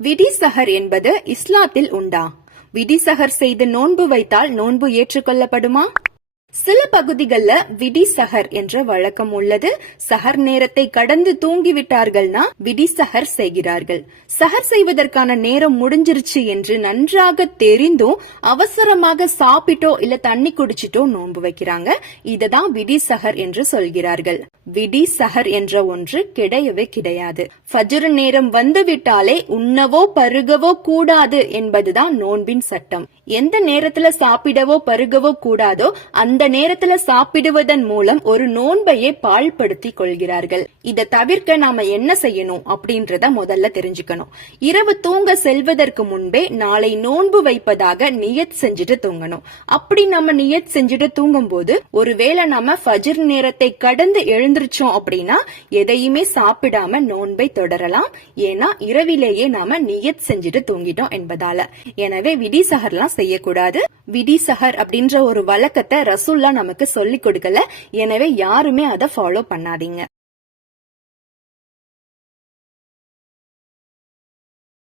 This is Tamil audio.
விடிசஹர் என்பது இஸ்லாத்தில் உண்டா? விடிசஹர் செய்து நோன்பு வைத்தால் நோன்பு ஏற்றுக்கொள்ளப்படுமா? சில பகுதிகளில் விடி சஹர் என்ற வழக்கம் உள்ளது. சஹர் நேரத்தை கடந்து தூங்கிவிட்டார்கள்னா விடி சஹர் செய்கிறார்கள். சஹர் செய்வதற்கான நேரம் முடிஞ்சிருச்சு என்று நன்றாக தெரிந்தும் அவசரமாக சாப்பிட்டோ இல்ல தண்ணி குடிச்சிட்டோ நோன்பு வைக்கிறாங்க. இததான் விடி சஹர் என்று சொல்கிறார்கள். விடி சஹர் என்ற ஒன்று கிடையவே கிடையாது. ஃபஜ்ர் நேரம் வந்துவிட்டாலே உண்ணவோ பருகவோ கூடாது என்பதுதான் நோன்பின் சட்டம். எந்த நேரத்துல சாப்பிடவோ பருகவோ கூடாதோ அந்த நேரத்துல சாப்பிடுவதன் மூலம் ஒரு நோன்பையே பாழ்படுத்தி கொள்கிறார்கள். இதை தவிர்க்க நாம என்ன செய்யணும் அப்படின்றத முதல்ல தெரிஞ்சுக்கணும். இரவு தூங்க செல்வதற்கு முன்பே நாளை நோன்பு வைப்பதாக நியத் செஞ்சுட்டு தூங்கணும். அப்படி நம்ம நியத் செஞ்சுட்டு தூங்கும் போது ஒருவேளை நம்ம ஃபஜ்ர் நேரத்தை கடந்து எழுந்திருச்சோம் அப்படின்னா எதையுமே சாப்பிடாம நோன்பை தொடரலாம். ஏன்னா இரவிலேயே நாம நியத் செஞ்சுட்டு தூங்கிட்டோம் என்பதால. எனவே விடி சஹர்லாம் செய்யக்கூடாது. விடி சஹர் அப்படின்ற ஒரு வழக்கத்தை ரசூல்லா நமக்கு சொல்லி கொடுக்கல. எனவே யாருமே அதை ஃபாலோ பண்ணாதீங்க.